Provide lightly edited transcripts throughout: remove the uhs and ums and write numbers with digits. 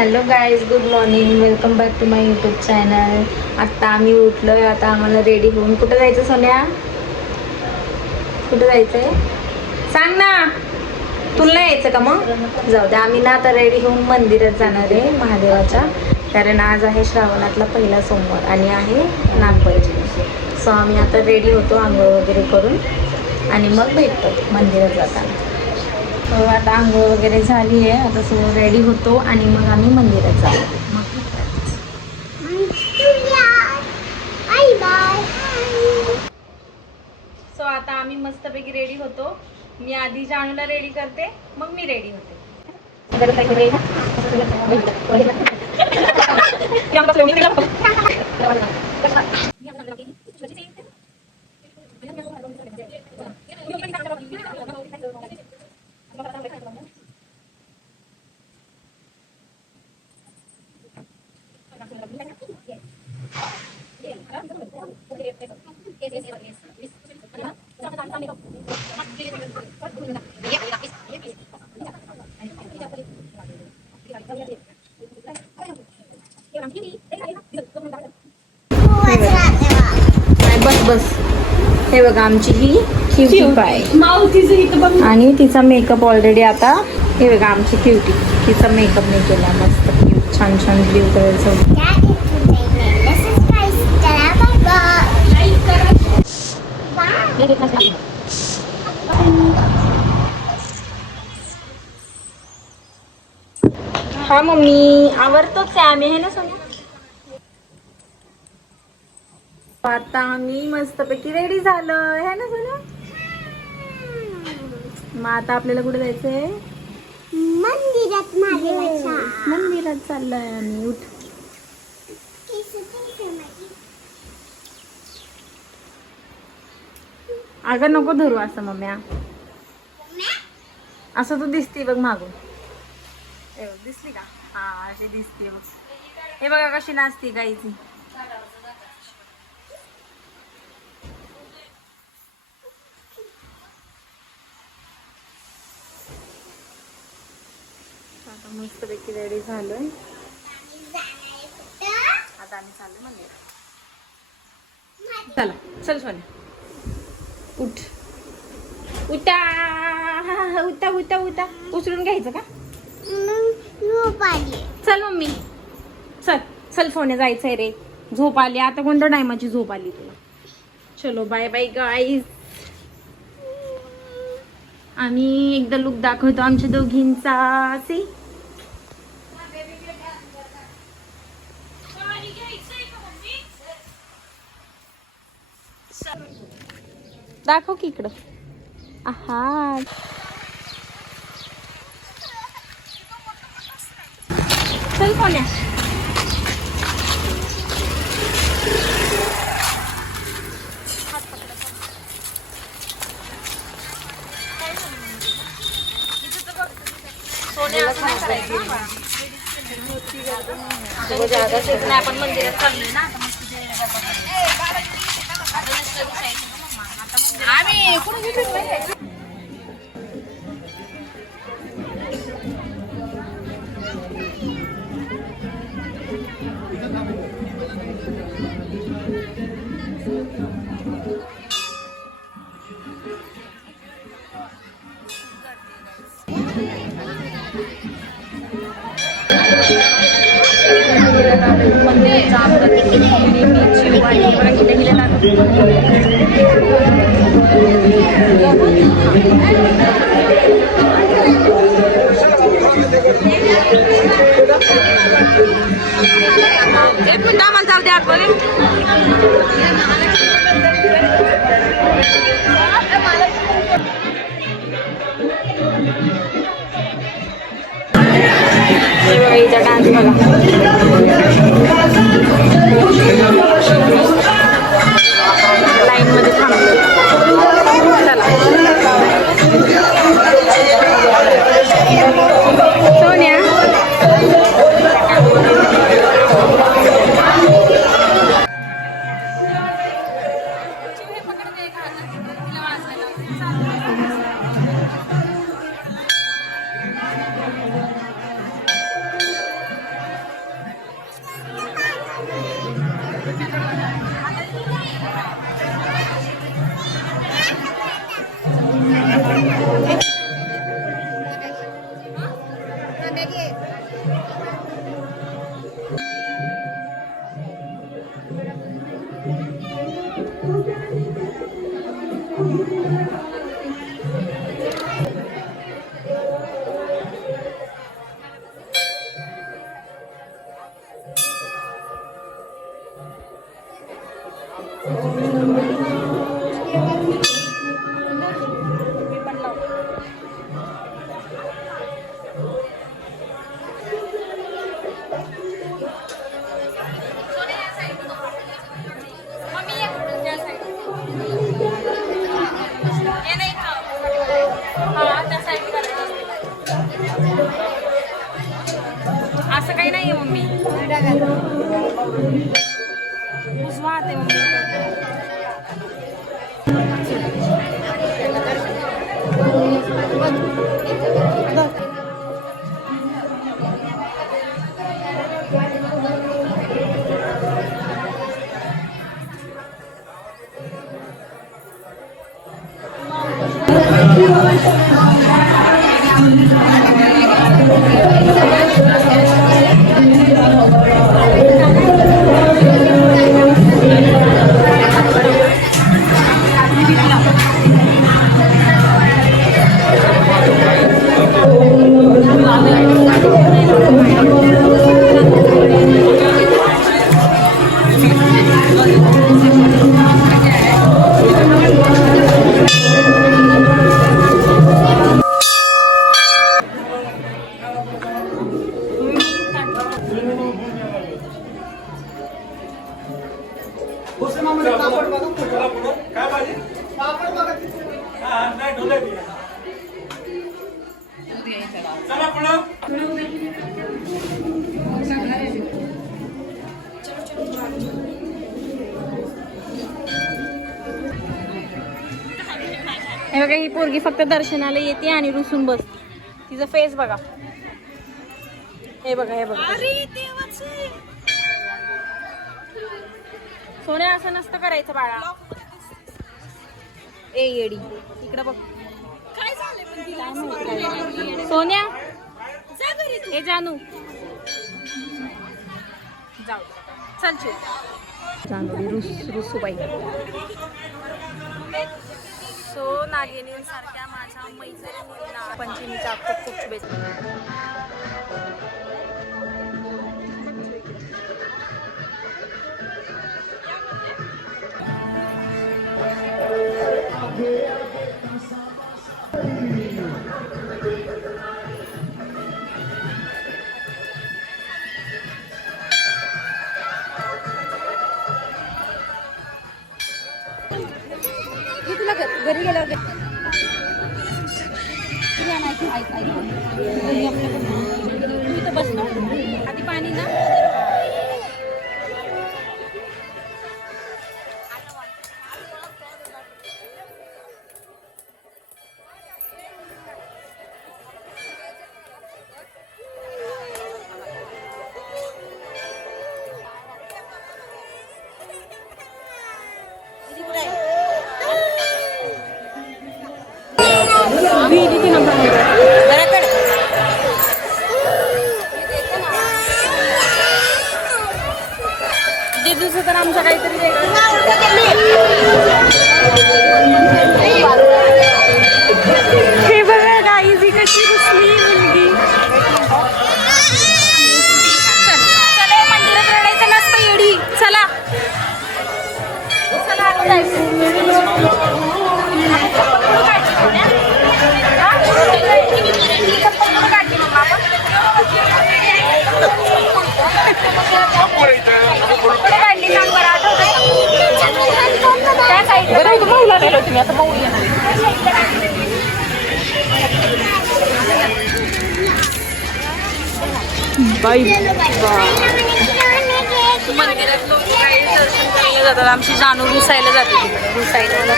Hello guys, good morning. Welcome back to my YouTube channel. आत्ता आम्ही उठलोय. आता आम्हाला रेडी होऊन कुठं जायचं सोन्या? कुठं जायचंय सांग ना. तुला नाही यायचं का? मग जाऊ द्या. आम्ही ना आता रेडी होऊन मंदिरात जाणार आहे महादेवाच्या, कारण आज आहे श्रावणातला पहिला सोमवार आणि आहे नागपंचमी. सो आम्ही आता रेडी होतो आंघोळ वगैरे करून आणि मग भेटतो मंदिरात जाताना. हो, आता आंघोळ वगैरे झाली आहे. आता सगळं रेडी होतो आणि मग आम्ही मंदिरात जातो. सो आता आम्ही मस्तपैकी रेडी होतो. मी आधी जानूला रेडी करते, मग मी रेडी होते. बस बस. हे बघा, आमची ही क्युटी पाय आणि तिचा मेकअप ऑलरेडी आता. हे बघा आमची क्युटी, तिचा मेकअप नाही केला. मस्त क्यूट, छान छान ब्ल्यू कलरचं. हा मम्मी, आवरतोच आहे आम्ही, है ना सोन्या? आता आम्ही मस्तपैकी रेडी झालोय, है ना सोन्या? मग आता आपल्याला कुठे जायचंय? मंदिरात. मंदिरात चाललोय आम्ही. उठ. अगं नको धरू असं मम्म्या. असं तू दिसते बघ मागून. दिसली का? हा, अशी दिसते बघ. हे बघा कशी नाचते गाईची. आता मस्तपैकी रेडी झालोय. आता आम्ही चाललो मंदिरात. चला चल सोन्या, उठ. उठा उठा उठा उठा. उचलून घ्यायचं का? चल मम्मी, चल चल सोन्या, जायचंय रे. झोप आली आता. कोणत्या टायमाची झोप आली तुला? चलो बाय बाय गाईज. आम्ही एकदा लुक दाखवतो आमच्या दोघींचा. सी, दाखव की इकडं. आहा, चल कोण्या. आपण मंदिरात चाललोय ना. आम्ही कुठे एक मिनिट आम्हाला चालते आतमध्ये. हिचा डान्स बघा. लाईन मध्ये थांबलो. चला सोन्या. मी पण लावते. मम्मी या त्या साईडला. हे नाही का? हा त्या साईडला करायचं. असं काही नाहीये मम्मी. उजवा हात आहे मम्मी. हे बघा, ही पोरगी फक्त दर्शनाला येते आणि रुसून बस. तिचं फेस बघा. हे बघा, हे बघा. सोन्या असं नसतं करायचं बाळा. ए येडी इकडं बघ. काय झालं सोन्या? ए जानू जाऊ चल चल. जानू रुसूबाई. सो नागिनींसारख्या माझ्या मैत्रिणींना पंचमीच्या खूप खूप शुभेच्छा. घरी गेल्यावर तिथं बसलो आधी पाणी ना. दिदूचं तर आमचं काहीतरी हे बघा गाईज, ही कशी रुसली मुलगी. चला मंदिरात रडायचं नसतं येडी. चला मंदिरात लोक काही दर्शन करायला जातात. आमची जानू रुसायला जाते तिकडे. रुसायला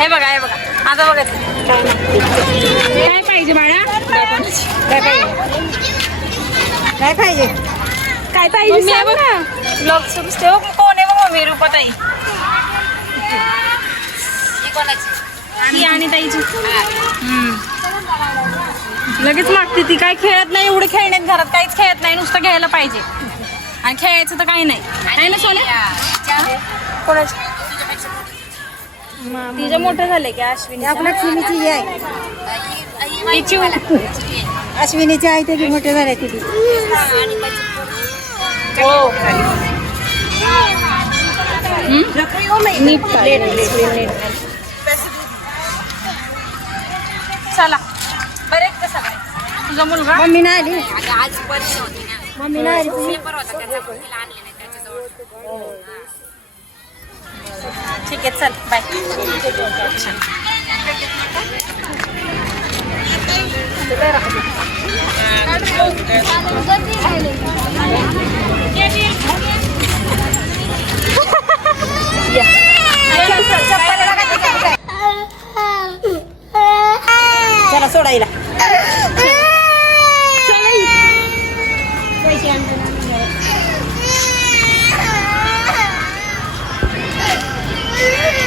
हे बघा, हे बघा. आता बघा काय पाहिजे बाळा. काय पाहिजे काय पाहिजे काय पाहिजे बघा. ब्लॉग सुरू कोण आहे बघ मम्मी. रूपाताई ती आणि ताईची लगेच मागते. ती काय खेळत नाही. एवढे खेळण्यात घरात काहीच खेळत नाही. नुसतं घ्यायला पाहिजे आणि खेळायचं तर काही नाही ना सोन्या. कोणाची तिचं मोठं झालंय की अश्विनी. लक्ष्मीची आहे, अश्विनीची आहे ते मोठे झाले तिथे. नीट चला बरे का सगळे? तुझा मुलगा मम्मी नाही आली. आज वर्ष होती ना, मम्मी नाही आली. पेपर होता त्याचा, मम्मीला आणले नाही त्याच्याजवळ. ठीक आहे चल बाय. चला सोडायला.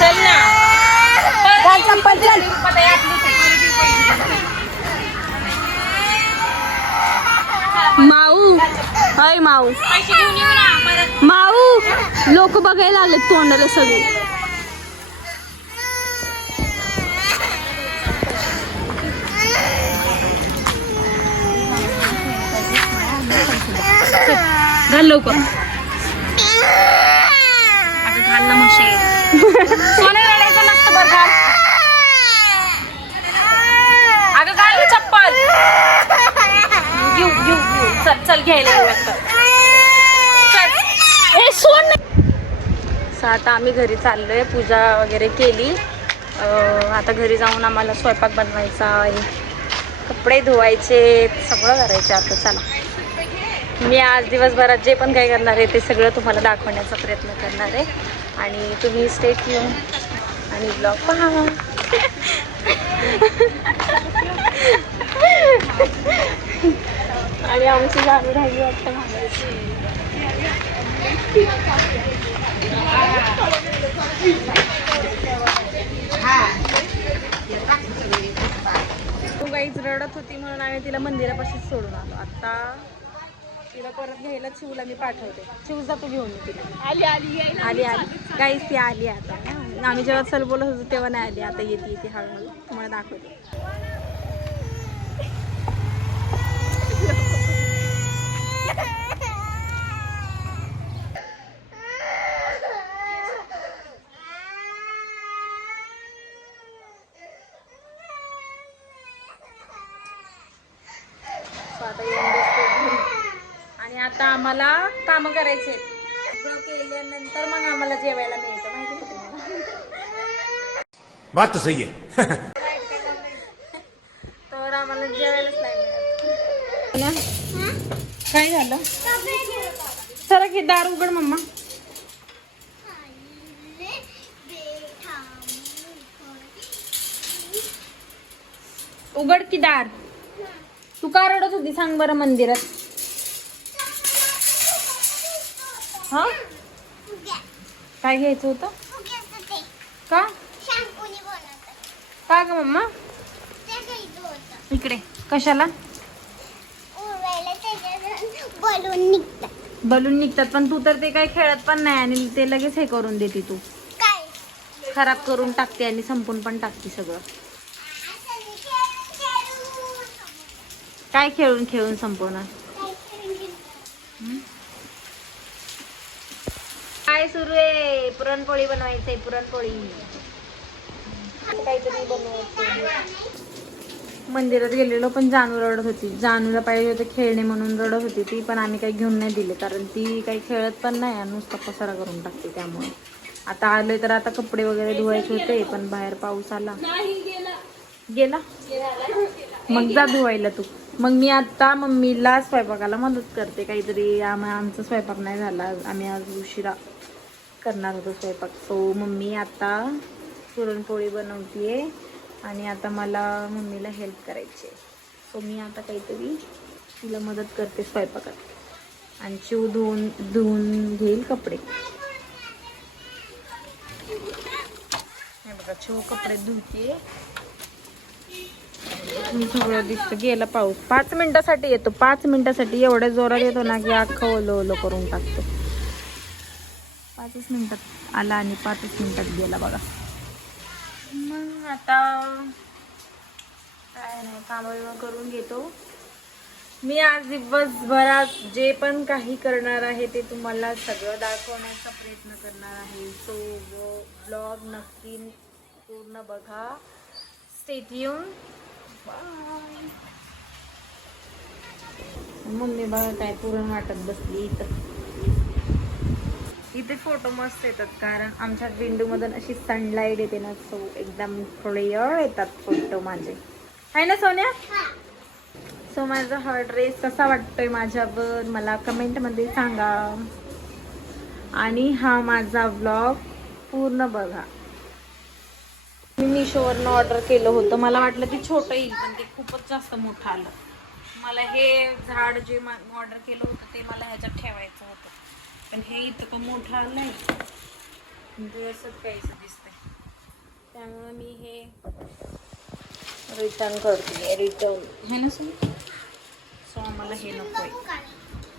चल ना चल चप्पल चल. माऊ हाय माऊ पैसे घेऊन येऊ ना परत. माऊ लोक बघायला आले तोंडाला सगळे. घाल लवकर. अगं घाल ना मशे. सोने रडायचं नसतं बरं घाल. अगं घाल ना चप्पल. घेऊ घेऊ घेऊ चल चल घ्यायला येऊ आता. चल ए सोन. आता आम्ही घरी चाललोय. पूजा वगैरे केली. आता घरी जाऊन आम्हाला स्वयंपाक बनवायचा आहे, कपडे धुवायचे, सगळं करायचे. आता चला मी आज दिवसभरात जे पण काय करणार आहे ते सगळं तुम्हाला दाखवण्याचा प्रयत्न करणार आहे आणि तुम्ही स्टेट येऊन आणि ब्लॉग पहा. आणि आमची गाडी राहिली वाटतं मागायची. तू गाईच रडत होती म्हणून आम्ही तिला मंदिरापाशीच सोडून आलो. आता तिला परत घ्यायला चिवला मी पाठवते. चिव जातो घेऊन मी तिला. आली आली गाईस ती आली आता. आम्ही जेव्हा चल बोलत होतो तेव्हा नाही आली. आता येते हळूहळू तुम्हाला दाखवते. आता येऊन बसते घरी. आणि आता आम्हाला कामं करायचे. सगळं केल्यानंतर मग आम्हाला जेवायला मिळतं. माहिती आहे तुम्हाला? बात तो सही है. तर आम्हाला जेवायलाच नाही मिळत. काय झालं? चला की दार उघड मम्मा. उघड की दार. तू का रडत होती सांग बरं मंदिरात? हा काय घ्यायचं होतं का? का ग मम्मा? इकडे कशाला? बलून निघतात. बलून निघतात पण तू तर ते काही खेळत पण नाही आणि ते लगेच हे करून देते. तू काय खराब करून टाकते आणि संपून पण टाकते सगळं. काय खेळून खेळून संपवणार? काय सुरू आहे? पुरणपोळी बनवायचंय. पुरणपोळी काहीतरी बनवायचं. मंदिरात गेलेलो पण जानू रडत होती. जानूला पाहिजे होते खेळणे म्हणून रडत होती ती, पण आम्ही काही घेऊन नाही दिले कारण ती काही खेळत पण नाही आणि नुसता पसारा करून टाकते. त्यामुळे आता आलोय तर आता कपडे वगैरे धुवायचे होते पण बाहेर पाऊस आला. गेला मग जा धुवायला तू. मग मी आता मम्मीला स्वयंपाकाला मदत करते. काहीतरी आमचा स्वयंपाक नाही झाला. आम्ही आज उशिरा करणार होतो स्वयंपाक. सो मम्मी आता पुरणपोळी बनवतीये आणि आता मला मम्मीला हेल्प करायची. सो मी आता काहीतरी तिला मदत करते स्वयंपाकात आणि चिव धुवून घेईल कपडे. हे बघा चिव कपडे धुते. मी सगळं दिसतं. गेला पाऊस. 5 मिनिटासाठी येतो. 5 मिनिटासाठी एवढ्या जोरात येतो ना की अख्खं ओलं ओलं करून टाकतो. 5 मिनिटात आला आणि 5 मिनिटात गेला बघा. मग आता काय नाही कामं करून घेतो. मी आज दिवसभरात जे पण काही करणार आहे ते तुम्हाला सगळं दाखवण्याचा प्रयत्न करणार आहे. सो ब्लॉग नक्की पूर्ण बघा. Stay tune. मम्मी बघा काय पुरण वाटत बसली इथं. इथे फोटो मस्त येतात कारण आमच्या विंडो मधून अशी सनलाईट येते ना, सो एकदम क्लिअर येतात फोटो माझे, आहे ना सोन्या? सो माझा हा ड्रेस कसा वाटतोय माझ्यावर मला कमेंट मध्ये सांगा आणि हा माझा व्लॉग पूर्ण बघा. मी मिशोवरनं ऑर्डर केलं होतं, मला वाटलं की छोटं येईल पण ते खूपच जास्त मोठं आलं. मला हे झाड जे ऑर्डर केलं होतं ते मला ह्याच्यात ठेवायचं होतं, पण हे इतकं मोठं आलंय म्हणजे असंच काहीच दिसतंय, त्यामुळे मी हे रिटर्न करते. रिटर्न है ना सो आम्हाला हे नको आहे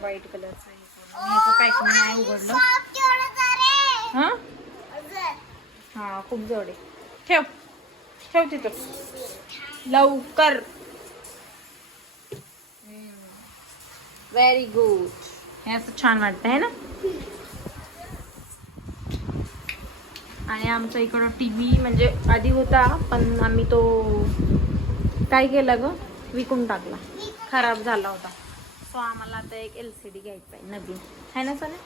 व्हाईट कलरचं. हे पूर्ण मी ह्याचं पॅकिंग नाही उघडलं. हां हां खूप जड आहे. ठेव ठेव तिथं लवकर. Very good. हे असं छान वाटतं आहे ना. आणि आमच्या इकडं टीव्ही म्हणजे आधी होता पण आम्ही तो काय केला ग, विकून टाकला, खराब झाला होता. सो आम्हाला आता एक LCD घ्यायचा आहे नवीन, आहे ना सोने?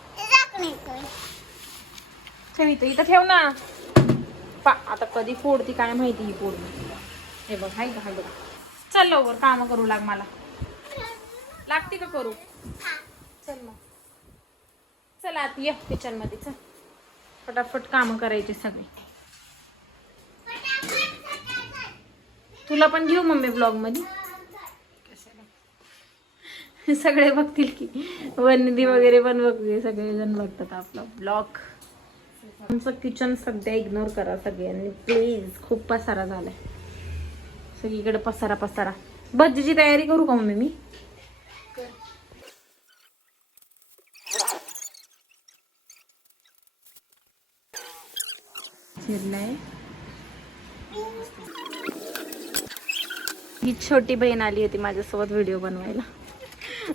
ठेव इथं, इथं ठेव ना. आता कधी फोडती काय माहिती ही फोडली. हे बघ हाय का, बघा. चल लवकर काम करू लाग, मला लागते का करू? चल मग चल आत ये किचन मध्ये, चल फटाफट काम करायचे सगळे. तुला पण घेऊ मम्मी ब्लॉग मध्ये. सगळे बघतील की वनदी वगैरे पण बघते, सगळेजण बघतात आपला ब्लॉग. आमचं किचन सध्या इग्नोर करा सगळ्यांनी प्लीज, खूप पसारा झालाय सगळीकडे, पसारा पसारा. भजीची तयारी करू का मम्मी मी? चिरलाय. ही छोटी बहीण आली होती माझ्यासोबत व्हिडिओ बनवायला,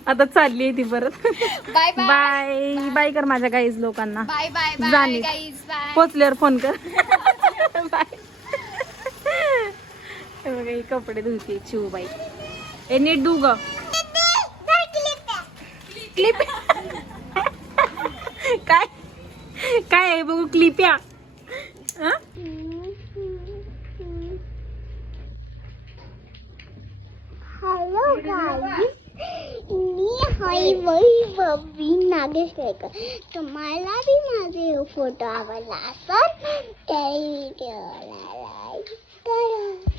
आता चालली आहे ती परत. बाय बाय बाय कर माझ्या गाईज लोकांना. बाय बाय जाणे पोचल्यावर फोन कर. बाय. बघा ही कपडे धुते चिवबाई. ए नीट धु ग. क्लिप काय काय आहे बघू, क्लिप या. हॅलो गाईज, मी हाय वैभवी नागेशकर. तुम्हाला बी माझे फोटो आवडला असेल तर व्हिडिओला लाईक करा.